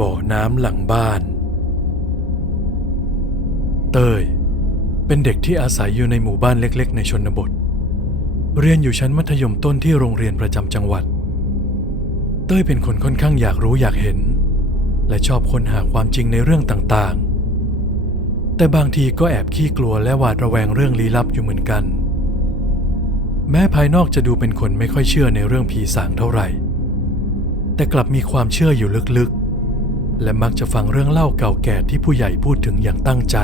บ่อน้ำหลังบ้าน เต้ย เป็นเด็กที่อาศัยอยู่ในหมู่บ้านเล็ก ๆ ในชนบท เรียนอยู่ชั้นมัธยมต้นที่โรงเรียนประจำจังหวัด เต้ยเป็นคนค่อนข้างอยากรู้อยากเห็น และชอบค้นหาความจริงในเรื่องต่างๆ แต่บางทีก็แอบขี้กลัวและหวาดระแวงเรื่องลี้ลับอยู่เหมือนกัน แม้ภายนอกจะดูเป็นคนไม่ค่อยเชื่อในเรื่องผีสางเท่าไหร่แต่กลับมีความเชื่ออยู่ลึกๆ และมักจะฟังเรื่องเล่าเก่าแก่ที่ผู้ใหญ่พูดถึงอย่างตั้งใจ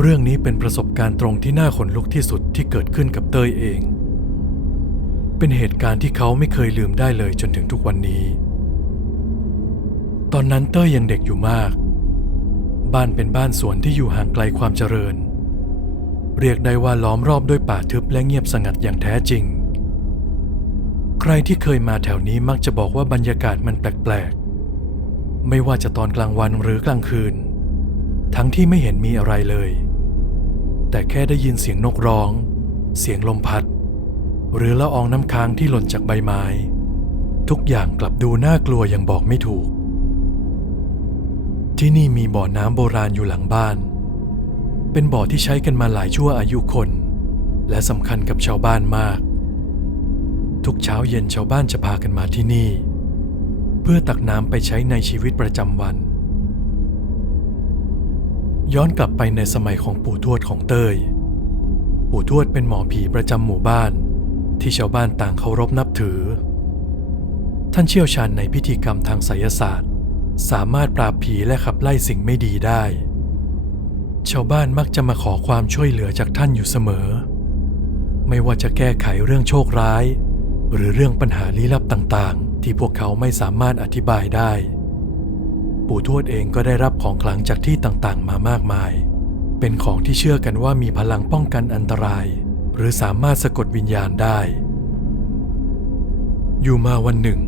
เรื่องนี้เป็นประสบการณ์ตรงที่น่าขนลุกที่สุดที่เกิดขึ้นกับเต้ยเอง เป็นเหตุการณ์ที่เขาไม่เคยลืมได้เลยจนถึงทุกวันนี้ ตอนนั้นเต้ยยังเด็กอยู่มาก บ้านเป็นบ้านสวนที่อยู่ห่างไกลความเจริญ เรียกได้ว่าล้อมรอบด้วยป่าทึบและเงียบสงัดอย่างแท้จริง ใครที่เคยมาแถวนี้มักจะบอกว่าบรรยากาศมันแปลก ไม่ว่าจะตอนกลางวันหรือกลางคืน ทั้งที่ไม่เห็นมีอะไรเลย แต่แค่ได้ยินเสียงนกร้อง เสียงลมพัด หรือละอองน้ำค้างที่หล่นจากใบไม้ ทุกอย่างกลับดูน่ากลัวอย่างบอกไม่ถูก ที่นี่มีบ่อน้ำโบราณอยู่หลังบ้าน เป็นบ่อที่ใช้กันมาหลายชั่วอายุคน และสำคัญกับชาวบ้านมาก ทุกเช้าเย็นชาวบ้านจะพากันมาที่นี่ พื่อตักน้ำไปใช้ในชีวิตประจำวัน ย้อนกลับไปในสมัยของปู่ทวดของเต้ย ปู่ทวดเป็นหมอผีประจำหมู่บ้าน ที่ชาวบ้านต่างเคารพนับถือ ท่านเชี่ยวชาญในพิธีกรรมทางไสยศาสตร์ สามารถปราบผีและขับไล่สิ่งไม่ดีได้ ชาวบ้านมักจะมาขอความช่วยเหลือจากท่านอยู่เสมอ ไม่ว่าจะแก้ไขเรื่องโชคร้าย หรือเรื่องปัญหาลี้ลับต่างๆ ที่พวกเขาไม่สามารถอธิบายได้ ปู่ทวดเองก็ได้รับของขลังจากที่ต่างๆ มามากมาย เป็นของที่เชื่อกันว่ามีพลังป้องกันอันตราย หรือสามารถสะกดวิญญาณได้ อยู่มาวันหนึ่ง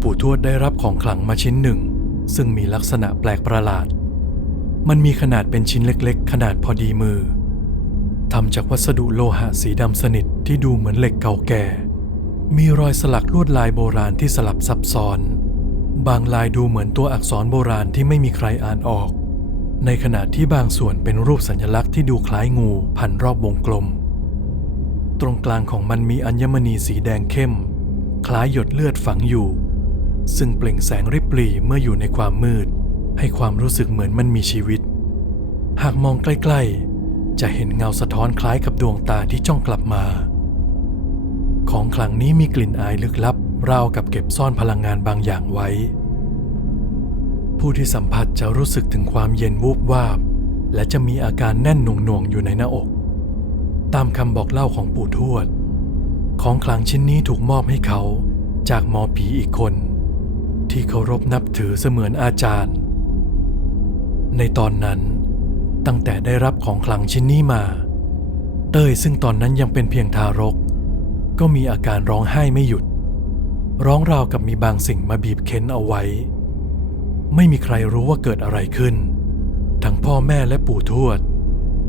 ปู่ทวดได้รับของขลังมาชิ้นหนึ่ง ซึ่งมีลักษณะแปลกประหลาด มันมีขนาดเป็นชิ้นเล็กๆ ขนาดพอดีมือทำจากวัสดุโลหะสีดำสนิทที่ดูเหมือนเหล็กเก่าแก่ มีรอยสลักลวดลายโบราณที่สลับซับซ้อน บางลายดูเหมือนตัวอักษรโบราณที่ไม่มีใครอ่านออก ในขณะที่บางส่วนเป็นรูปสัญลักษณ์ที่ดูคล้ายงูพันรอบวงกลม ตรงกลางของมันมีอัญมณีสีแดงเข้ม คล้ายหยดเลือดฝังอยู่ ซึ่งเปล่งแสงริบหรี่เมื่ออยู่ในความมืด ให้ความรู้สึกเหมือนมันมีชีวิต หากมองใกล้ ๆ จะเห็นเงาสะท้อนคล้ายกับดวงตาที่จ้องกลับมา ของขลังนี้มีกลิ่นอายลึกลับ ราวกับเก็บซ่อนพลังงานบางอย่างไว้ ผู้ที่สัมผัสจะรู้สึกถึงความเย็นวูบวาบ และจะมีอาการแน่นหน่วงๆอยู่ในหน้าอก ตามคำบอกเล่าของปู่ทวด ของขลังชิ้นนี้ถูกมอบให้เขาจากหมอผีอีกคน ที่เคารพนับถือเสมือนอาจารย์ ในตอนนั้น ตั้งแต่ได้รับของขลังชิ้นนี้มา เต้ยซึ่งตอนนั้นยังเป็นเพียงทารก ก็มีอาการร้องไห้ไม่หยุด ร้องราวกับมีบางสิ่งมาบีบเค้นเอาไว้ ไม่มีใครรู้ว่าเกิดอะไรขึ้น ทั้งพ่อแม่และปู่ทวด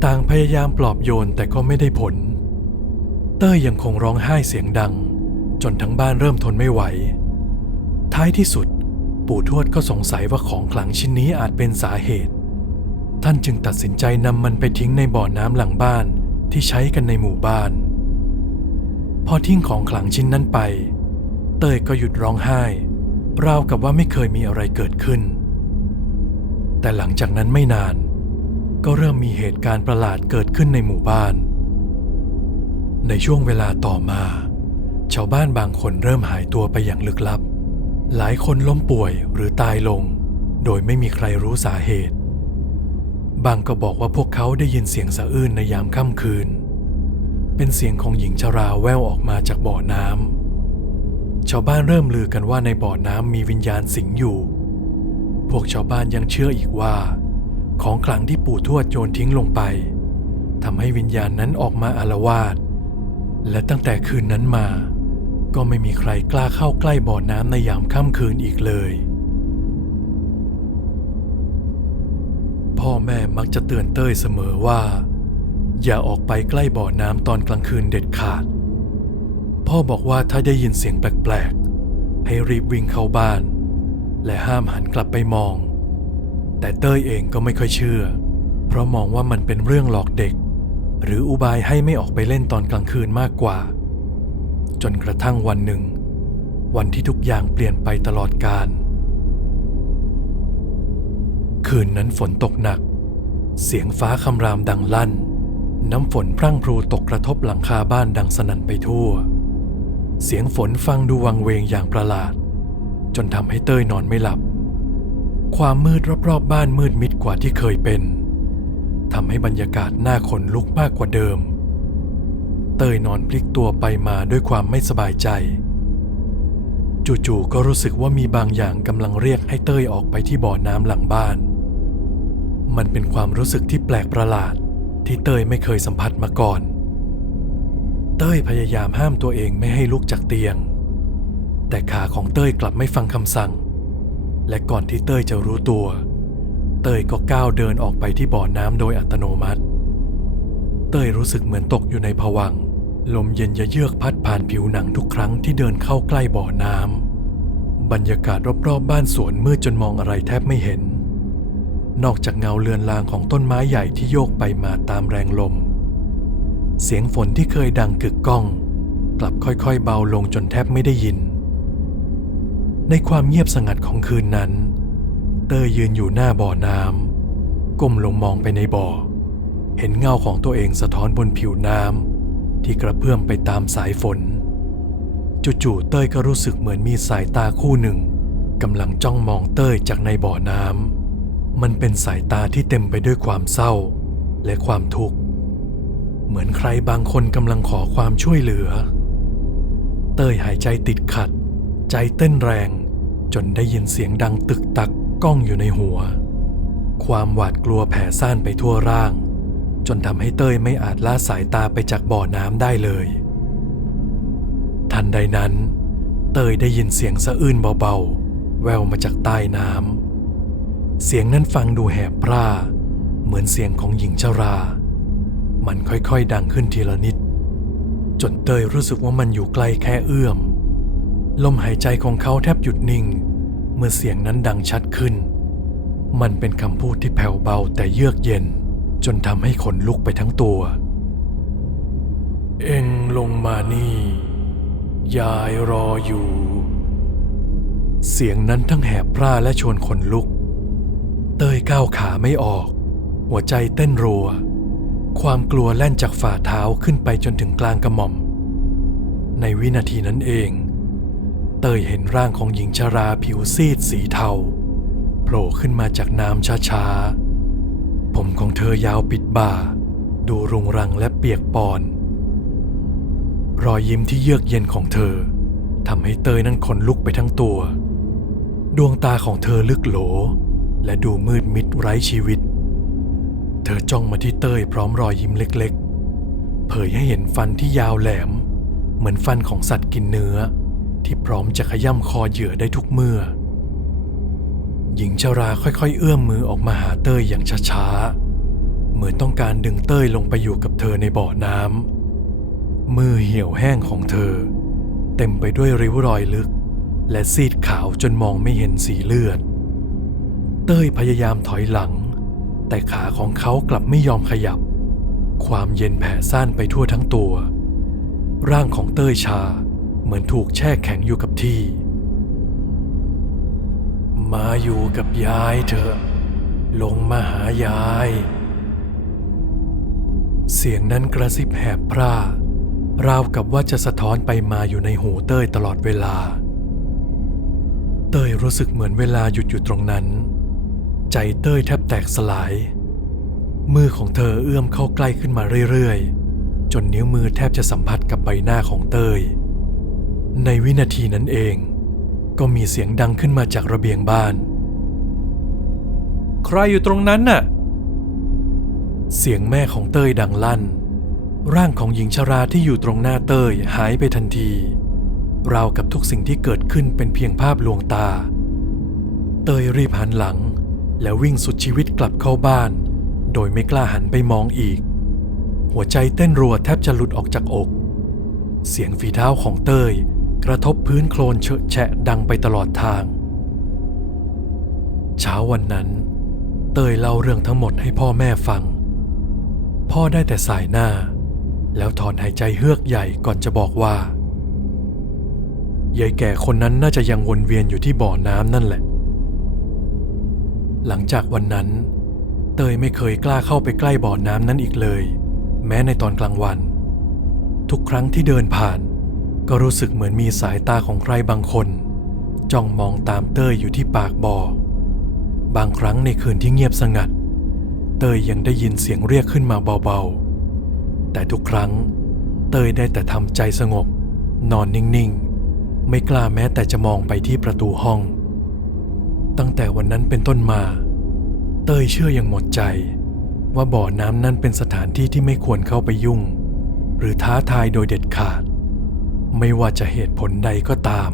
ต่างพยายามปลอบโยนแต่ก็ไม่ได้ผล เต้ยยังคงร้องไห้เสียงดัง จนทั้งบ้านเริ่มทนไม่ไหว ท้ายที่สุด ปู่ทวดก็สงสัยว่าของขลังชิ้นนี้อาจเป็นสาเหตุ ท่านจึงตัดสินใจนำมันไปทิ้งในบ่อน้ำหลังบ้านที่ใช้กันในหมู่บ้าน พอทิ้งของขลังชิ้นนั้นไป เตยก็หยุดร้องไห้ ราวกับว่าไม่เคยมีอะไรเกิดขึ้น แต่หลังจากนั้นไม่นาน ก็เริ่มมีเหตุการณ์ประหลาดเกิดขึ้นในหมู่บ้าน ในช่วงเวลาต่อมา ชาวบ้านบางคนเริ่มหายตัวไปอย่างลึกลับ หลายคนล้มป่วยหรือตายลง โดยไม่มีใครรู้สาเหตุ บางก็บอกว่าพวกเขาได้ยินเสียงสะอื้นในยามค่ำคืน เป็นเสียงของหญิงชราแว่วออกมาจากบ่อน้ำชาวบ้านเริ่มลือกันว่าในบ่อน้ำมีวิญญาณสิงอยู่ พวกชาวบ้านยังเชื่ออีกว่า ของขลังที่ปู่ทวดโยนทิ้งลงไปทำให้วิญญาณนั้นออกมาอารวาสและตั้งแต่คืนนั้นมา ก็ไม่มีใครกล้าเข้าใกล้บ่อน้ำในยามค่ำคืนอีกเลย พ่อแม่มักจะเตือนเต้ยเสมอว่า อย่าออกไปใกล้บ่อน้ำตอนกลางคืนเด็ดขาด พ่อบอกว่าถ้าได้ยินเสียงแปลกๆ ให้รีบวิ่งเข้าบ้าน และห้ามหันกลับไปมอง แต่เต้ยเองก็ไม่ค่อยเชื่อ เพราะมองว่ามันเป็นเรื่องหลอกเด็ก หรืออุบายให้ไม่ออกไปเล่นตอนกลางคืนมากกว่า จนกระทั่งวันหนึ่ง วันที่ทุกอย่างเปลี่ยนไปตลอดกาลคืนนั้นฝนตกหนักเสียงฟ้าคำรามดังลั่น น้ำฝนพรั่งพรูตกกระทบหลังคาบ้านดังสนั่นไปทั่ว เสียงฝนฟังดูวังเวงอย่างประหลาด จนทำให้เต้ยนอนไม่หลับ ความมืดรอบๆบบ้านมืดมิดกว่าที่เคยเป็นทำให้บรรยากาศหน่าขนลุกมากกว่าเดิม เต้ยนอนพลิกตัวไปมาด้วยความไม่สบายใจ จู่ๆก็รู้สึกว่ามีบางอย่างกำลังเรียกให้เต้ยออกไปที่บ่อน้ำหลังบ้าน มันเป็นความรู้สึกที่แปลกประหลาด ที่เต้ยไม่เคยสัมผัสมาก่อน เต้ยพยายามห้ามตัวเองไม่ให้ลุกจากเตียง แต่ขาของเต้ยกลับไม่ฟังคำสั่ง และก่อนที่เต้ยจะรู้ตัว เต้ยก็ก้าวเดินออกไปที่บ่อน้ำโดยอัตโนมัติ เต้ยรู้สึกเหมือนตกอยู่ในผวังลมเย็นยะเยือกพัดผ่านผิวหนังทุกครั้งที่เดินเข้าใกล้บ่อน้ำบรรยากาศรอบๆบ้านสวนมืดจนมองอะไรแทบไม่เห็น นอกจากเงาเลือนลางของต้นไม้ใหญ่ที่โยกไปมาตามแรงลม เสียงฝนที่เคยดังกึกก้อง กลับค่อยๆเบาลงจนแทบไม่ได้ยิน ในความเงียบสงัดของคืนนั้น เต้ยยืนอยู่หน้าบ่อน้ำก้มลงมองไปในบ่อ เห็นเงาของตัวเองสะท้อนบนผิวน้ำที่กระเพื่อมไปตามสายฝน จู่ๆเต้ยก็รู้สึกเหมือนมีสายตาคู่หนึ่งกำลังจ้องมองเต้ยจากในบ่อน้ำ มันเป็นสายตาที่เต็มไปด้วยความเศร้าและความทุกข์ เหมือนใครบางคนกำลังขอความช่วยเหลือ เต้ยหายใจติดขัด ใจเต้นแรง จนได้ยินเสียงดังตึกตักก้องอยู่ในหัว ความหวาดกลัวแผ่ซ่านไปทั่วร่าง จนทำให้เต้ยไม่อาจละสายตาไปจากบ่อน้ำได้เลย ทันใดนั้น เต้ยได้ยินเสียงสะอื้นเบาๆ แววมาจากใต้น้ำ เสียงนั้นฟังดูแหบพร่า เหมือนเสียงของหญิงชรา มันค่อยๆดังขึ้นทีละนิด จนเตยรู้สึกว่ามันอยู่ไกลแค่เอื้อม ลมหายใจของเขาแทบหยุดนิ่ง เมื่อเสียงนั้นดังชัดขึ้น มันเป็นคำพูดที่แผ่วเบาแต่เยือกเย็น จนทำให้ขนลุกไปทั้งตัว เอ็งลงมานี่ ยายรออยู่ เสียงนั้นทั้งแหบพร่าและชวนขนลุก เต้ยก้าวขาไม่ออก หัวใจเต้นรัว ความกลัวแล่นจากฝ่าเท้าขึ้นไปจนถึงกลางกระหม่อม ในวินาทีนั้นเอง เต้ยเห็นร่างของหญิงชาราผิวซีดสีเทาโผล่ขึ้นมาจากน้ำช้าๆ ผมของเธอยาวปิดบ่า ดูรุงรังและเปียกปอน รอยยิ้มที่เยือกเย็นของเธอทำให้เตยนั้นขนลุกไปทั้งตัว ดวงตาของเธอลึกโหล และดูมืดมิดไร้ชีวิต เธอจ้องมาที่เต้ยพร้อมรอยยิ้มเล็กๆ เผยให้เห็นฟันที่ยาวแหลม เหมือนฟันของสัตว์กินเนื้อ ที่พร้อมจะขย่ำคอเหยื่อได้ทุกเมื่อ หญิงชาราค่อยๆ เอื้อมมือออกมาหาเต้ยอย่างช้าๆ เหมือนต้องการดึงเต้ยลงไปอยู่กับเธอในบ่อน้ำมือเหี่ยวแห้งของเธอ เต็มไปด้วยริ้วรอยลึก และซีดขาวจนมองไม่เห็นสีเลือด เต้ยพยายามถอยหลัง แต่ขาของเขากลับไม่ยอมขยับ ความเย็นแผ่ซ่านไปทั่วทั้งตัว ร่างของเต้ยชาเหมือนถูกแช่แข็งอยู่กับที่ มาอยู่กับยายเถอะ ลงมาหายาย เสียงนั้นกระซิบแหบพร่าราวกับว่าจะสะท้อนไปมาอยู่ในหูเต้ยตลอดเวลา เต้ยรู้สึกเหมือนเวลาหยุดอยู่ตรงนั้น ใจเต้ยแทบแตกสลาย มือของเธอเอื้อมเข้าใกล้ขึ้นมาเรื่อยๆ จนนิ้วมือแทบจะสัมผัสกับใบหน้าของเต้ย ในวินาทีนั้นเอง ก็มีเสียงดังขึ้นมาจากระเบียงบ้าน ใครอยู่ตรงนั้นน่ะ เสียงแม่ของเต้ยดังลั่น ร่างของหญิงชราที่อยู่ตรงหน้าเต้ยหายไปทันทีราวกับทุกสิ่งที่เกิดขึ้นเป็นเพียงภาพลวงตา เต้ยรีบหันหลัง แล้ววิ่งสุดชีวิตกลับเข้าบ้าน โดยไม่กล้าหันไปมองอีก หัวใจเต้นรัวแทบจะหลุดออกจากอก เสียงฝีเท้าของเต้ยกระทบพื้นโคลนเฉอะแฉะดังไปตลอดทาง เช้าวันนั้น เตยเล่าเรื่องทั้งหมดให้พ่อแม่ฟัง พ่อได้แต่สายหน้า แล้วถอนหายใจเฮือกใหญ่ก่อนจะบอกว่ายายแก่คนนั้นน่าจะยังวนเวียนอยู่ที่บ่อน้ำนั่นแหละ หลังจากวันนั้น เตยไม่เคยกล้าเข้าไปใกล้บ่อน้ำนั้นอีกเลย แม้ในตอนกลางวัน ทุกครั้งที่เดินผ่าน ก็รู้สึกเหมือนมีสายตาของใครบางคน จ้องมองตามเตยอยู่ที่ปากบ่อ บางครั้งในคืนที่เงียบสงัด เตยยังได้ยินเสียงเรียกขึ้นมาเบาๆ แต่ทุกครั้ง เตยได้แต่ทำใจสงบ นอนนิ่งๆ ไม่กล้าแม้แต่จะมองไปที่ประตูห้อง ตั้งแต่วันนั้นเป็นต้นมา เตยเชื่ออย่างหมดใจ ว่าบ่อน้ำนั้นเป็นสถานที่ที่ไม่ควรเข้าไปยุ่ง หรือท้าทายโดยเด็ดขาด ไม่ว่าจะเหตุผลใดก็ตาม